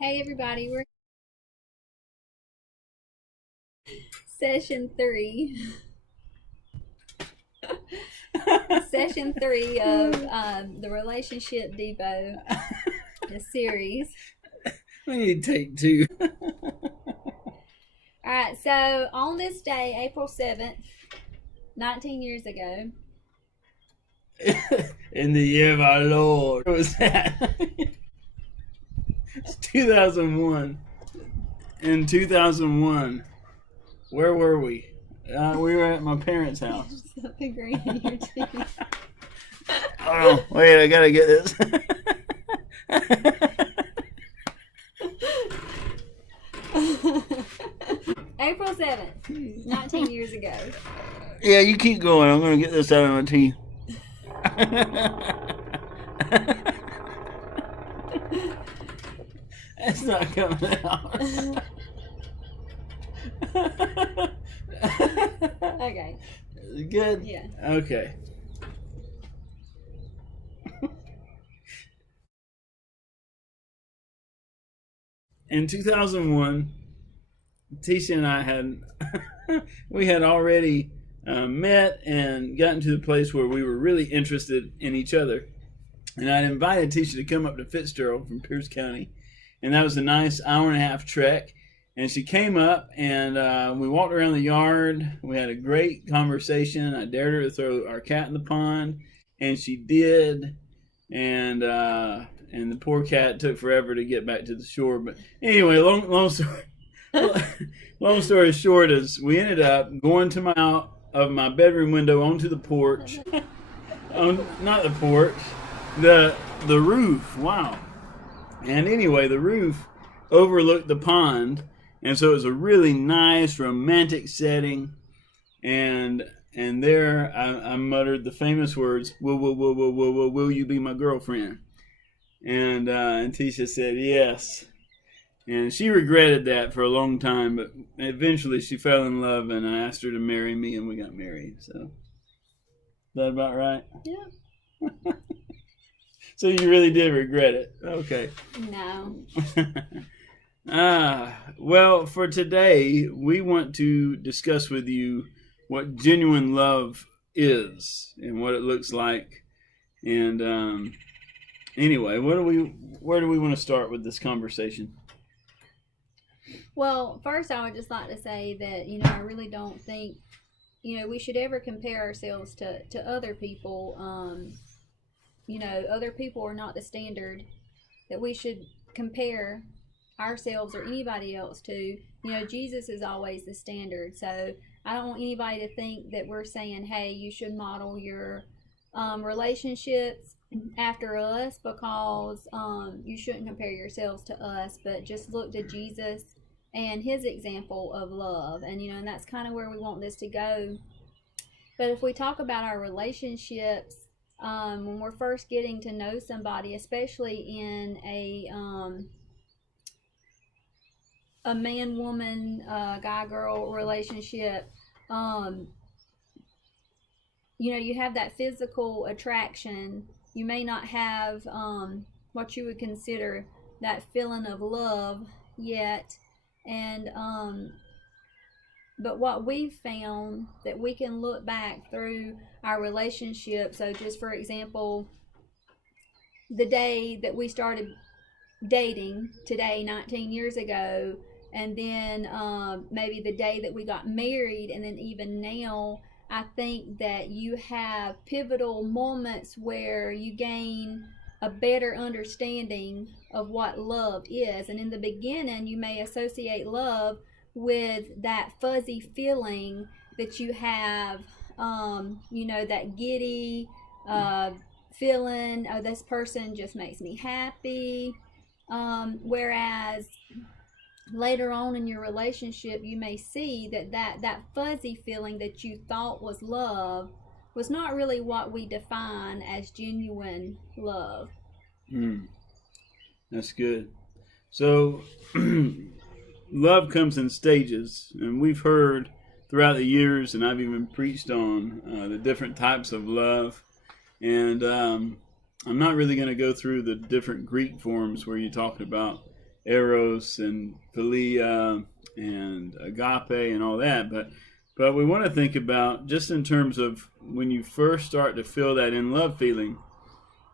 Hey everybody, we're session three, session three of the Relationship Devo, the series. We need to take two. All right, so on this day, April 7th, 19 years ago, In the year of our Lord. What was that? It's 2001. In 2001, where were we? We were at my parents' house. something green in your teeth. Hold on, wait, I gotta get this. April 7th, 19 years ago. Yeah, you keep going. I'm gonna get this out of my teeth. It's not coming out. Okay, Good? yeah. Okay. In 2001, Tisha and I had we had already met and gotten to the place where we were really interested in each other. And I'd invited Tisha to come up to Fitzgerald from Pierce County, and that was a nice hour and a half trek. And she came up, and we walked around the yard. We had a great conversation. I dared her to throw our cat in the pond, and she did. And the poor cat took forever to get back to the shore. But anyway, long story. Long story short is we ended up going to my out of my bedroom window onto the porch. Not the porch, the roof. Wow. And anyway, the roof overlooked the pond, and so it was a really nice romantic setting. And there I muttered the famous words, will you be my girlfriend? And Tisha said yes. And she regretted that for a long time, but eventually she fell in love, and I asked her to marry me, and we got married. So, is that about right? Yeah. So you really did regret it. Okay. No. Well, for today, we want to discuss with you what genuine love is and what it looks like. And anyway, where do we want to start with this conversation? Well, first, I would just like to say that, I really don't think, we should ever compare ourselves to other people. Other people are not the standard that we should compare ourselves or anybody else to. Jesus is always the standard. So I don't want anybody to think that we're saying, hey, you should model your relationships after us, because you shouldn't compare yourselves to us, but just look to Jesus and his example of love. And that's kind of where we want this to go. But if we talk about our relationships, when we're first getting to know somebody, especially in a man woman guy girl relationship, you have that physical attraction. You may not have what you would consider that feeling of love yet. And but what we've found that we can look back through our relationship. So just for example, the day that we started dating today, 19 years ago, and then maybe the day that we got married, and then even now, I think that you have pivotal moments where you gain a better understanding of what love is. And in the beginning, you may associate love with that fuzzy feeling that you have, that giddy feeling, oh, this person just makes me happy. Whereas later on in your relationship, you may see that fuzzy feeling that you thought was love was not really what we define as genuine love. That's good. So, love comes in stages, and we've heard throughout the years, and I've even preached on the different types of love. And I'm not really going to go through the different Greek forms where you talk about eros and philia and agape and all that, but we want to think about just in terms of when you first start to feel that in love feeling.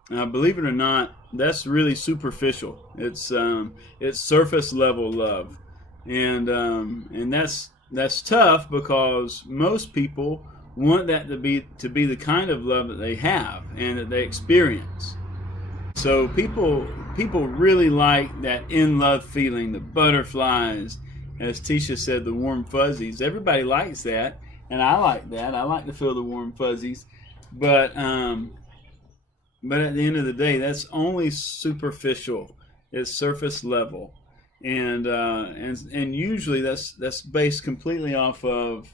Believe it or not, that's really superficial. It's surface level love, and that's tough because most people want that to be the kind of love that they have and that they experience. So people really like that in love feeling, the butterflies, as Tisha said, the warm fuzzies. Everybody likes that, and I like that. I like to feel the warm fuzzies, but at the end of the day, that's only superficial. It's surface level, and usually that's based completely off of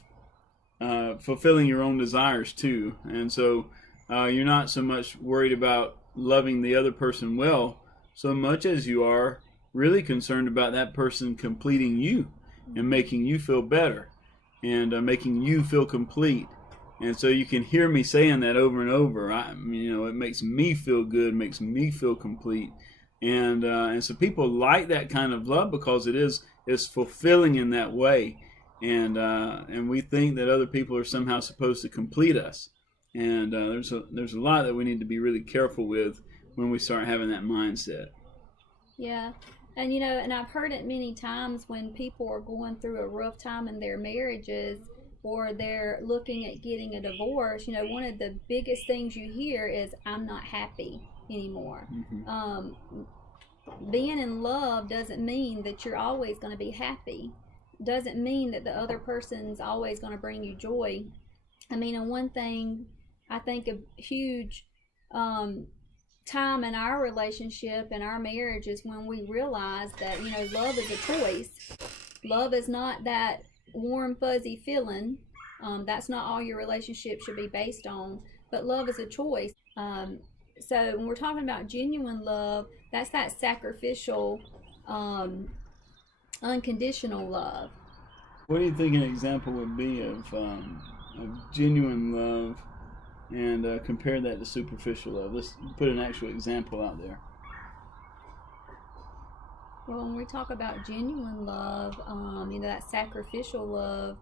fulfilling your own desires too. And so you're not so much worried about loving the other person well, so much as you are really concerned about that person completing you and making you feel better and making you feel complete. And so you can hear me saying that over and over. It makes me feel good, makes me feel complete, and so people like that kind of love because it's fulfilling in that way, and we think that other people are somehow supposed to complete us, and there's a lot that we need to be really careful with when we start having that mindset. Yeah. And and I've heard it many times when people are going through a rough time in their marriages, or they're looking at getting a divorce. One of the biggest things you hear is, "I'm not happy anymore." Mm-hmm. Being in love doesn't mean that you're always going to be happy. Doesn't mean that the other person's always going to bring you joy. And one thing I think a huge time in our relationship and our marriage is when we realize that love is a choice. Love is not that warm fuzzy feeling. That's not all your relationship should be based on, but love is a choice. So when we're talking about genuine love, that's that sacrificial, unconditional love. What do you think an example would be of genuine love, and compare that to superficial love? Let's put an actual example out there. Well, when we talk about genuine love, that sacrificial love,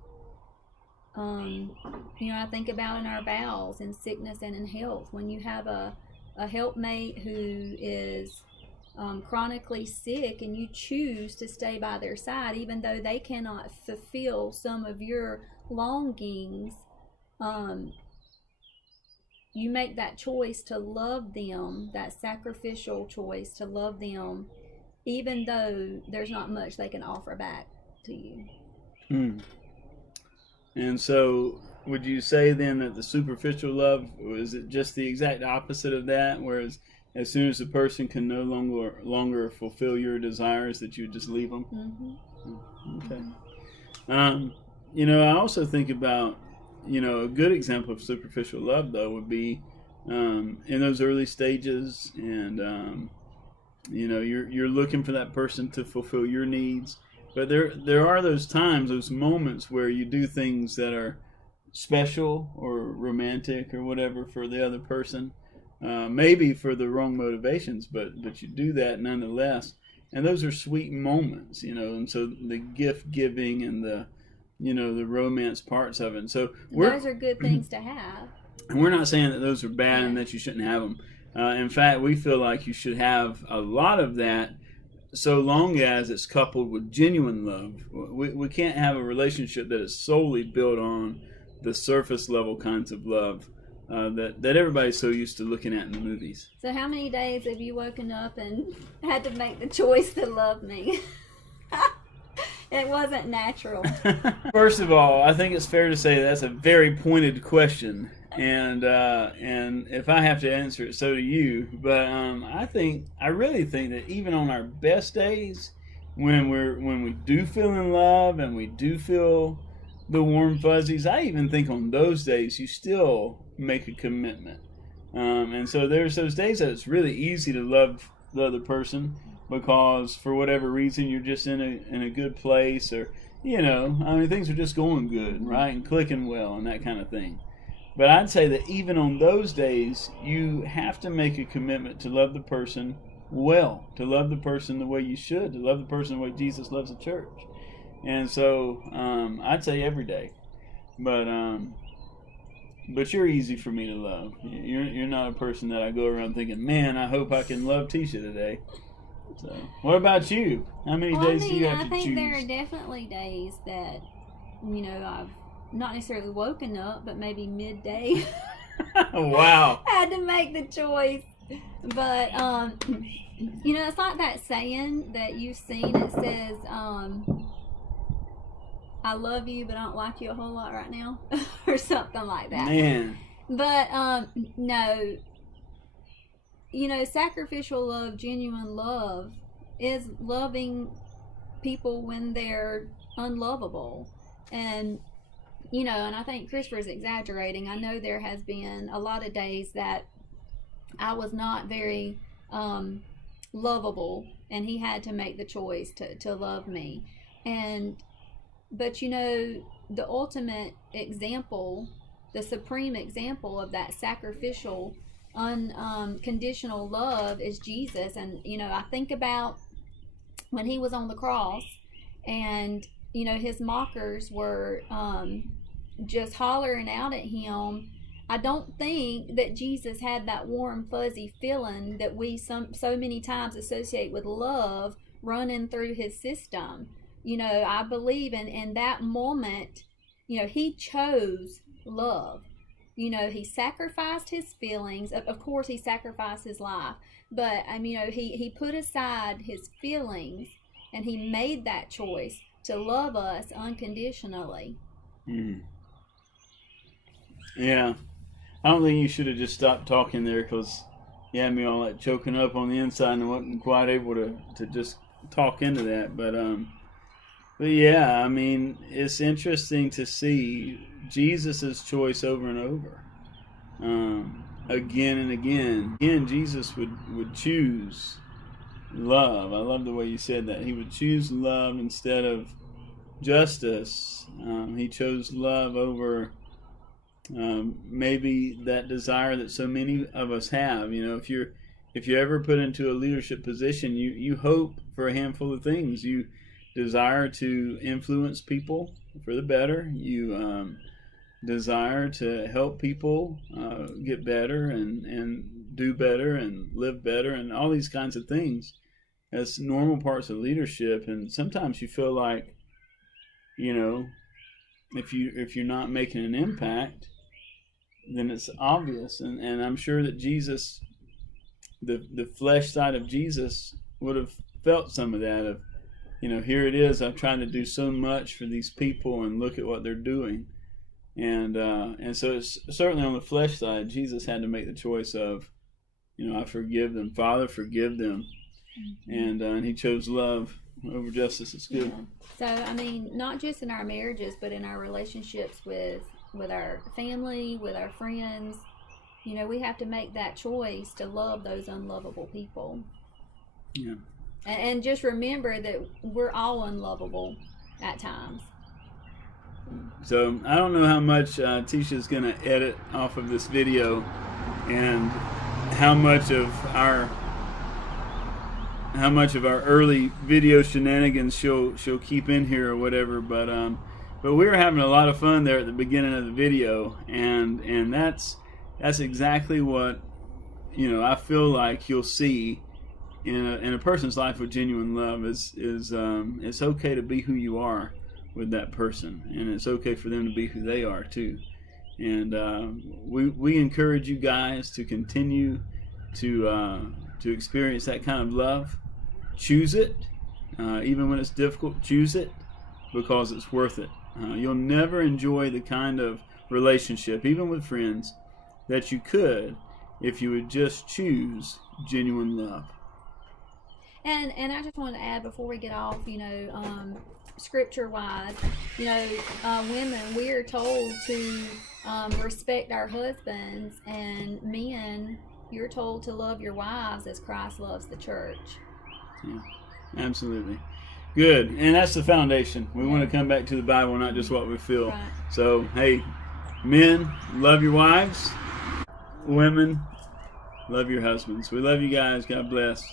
I think about in our vows, in sickness and in health. When you have a helpmate who is chronically sick and you choose to stay by their side, even though they cannot fulfill some of your longings, you make that choice to love them, that sacrificial choice to love them, even though there's not much they can offer back to you. And so would you say then that the superficial love, is it just the exact opposite of that, whereas as soon as the person can no longer fulfill your desires, that you just leave them? Mm-hmm. Okay. I also think about, a good example of superficial love, though, would be in those early stages, and you're looking for that person to fulfill your needs, but there are those times, those moments where you do things that are special or romantic or whatever for the other person, maybe for the wrong motivations, but you do that nonetheless, and those are sweet moments, and so the gift giving and the romance parts of it. And so those are good things to have. And we're not saying that those are bad and that you shouldn't have them. In fact, we feel like you should have a lot of that, so long as it's coupled with genuine love. We can't have a relationship that is solely built on the surface level kinds of love that everybody's so used to looking at in the movies. So how many days have you woken up and had to make the choice to love me? It wasn't natural. First of all, I think it's fair to say that's a very pointed question, and if I have to answer it, so do you. But I really think that even on our best days, when we do feel in love and we do feel the warm fuzzies, I even think on those days you still make a commitment. And so there's those days that it's really easy to love the other person, because for whatever reason you're just in a good place, or things are just going good, right, and clicking well and that kind of thing. But I'd say that even on those days you have to make a commitment to love the person well, to love the person the way you should, to love the person the way Jesus loves the church. And so I'd say every day. But you're easy for me to love. You're not a person that I go around thinking, man, I hope I can love Tisha today. So, what about you? How many days do you have to choose? I think there are definitely days that, I've not necessarily woken up, but maybe midday. Wow. Had to make the choice. But, it's like that saying that you've seen. It says, I love you, but I don't like you a whole lot right now. Or something like that. Man. But, no. Sacrificial love, genuine love, is loving people when they're unlovable. And, and I think Christopher's exaggerating. I know there has been a lot of days that I was not very lovable, and he had to make the choice to love me. But the ultimate example, the supreme example of that sacrificial, unconditional love is Jesus. And I think about when he was on the cross, and his mockers were just hollering out at him. I don't think that Jesus had that warm, fuzzy feeling that we so many times associate with love running through his system. I believe in that moment, he chose love. He sacrificed his feelings. Of course, he sacrificed his life. But, he put aside his feelings, and he made that choice to love us unconditionally. Mm. Yeah. I don't think you should have just stopped talking there, because you had me all like choking up on the inside and wasn't quite able to just talk into that. But yeah, it's interesting to see Jesus' choice over and over, again and again. Again, Jesus would choose love. I love the way you said that. He would choose love instead of justice. He chose love over maybe that desire that so many of us have. If you're ever put into a leadership position, you hope for a handful of things. You desire to influence people for the better. You desire to help people get better and do better and live better and all these kinds of things. That's normal parts of leadership. And sometimes you feel like, if you're not making an impact, then it's obvious. And I'm sure that Jesus, the flesh side of Jesus, would have felt some of that of, here it is, I'm trying to do so much for these people, and look at what they're doing. And so it's certainly on the flesh side, Jesus had to make the choice of, I forgive them. Father, forgive them. Mm-hmm. And he chose love over justice. It's good. Yeah. So, not just in our marriages, but in our relationships with our family, with our friends, we have to make that choice to love those unlovable people. Yeah. And just remember that we're all unlovable at times. So I don't know how much Tisha's going to edit off of this video, and how much of our early video shenanigans she'll keep in here or whatever. But we were having a lot of fun there at the beginning of the video, and that's exactly what I feel like you'll see in a person's life with genuine love is it's okay to be who you are with that person, and it's okay for them to be who they are too. And we encourage you guys to continue to experience that kind of love. Choose it, even when it's difficult. Choose it, because it's worth it. You'll never enjoy the kind of relationship, even with friends, that you could if you would just choose genuine love. And I just want to add before we get off, scripture-wise, women, we are told to respect our husbands, and men, you're told to love your wives as Christ loves the church. Yeah, absolutely. Good. And that's the foundation. We want to come back to the Bible, not just what we feel. Right. So, hey, men, love your wives. Women, love your husbands. We love you guys. God bless.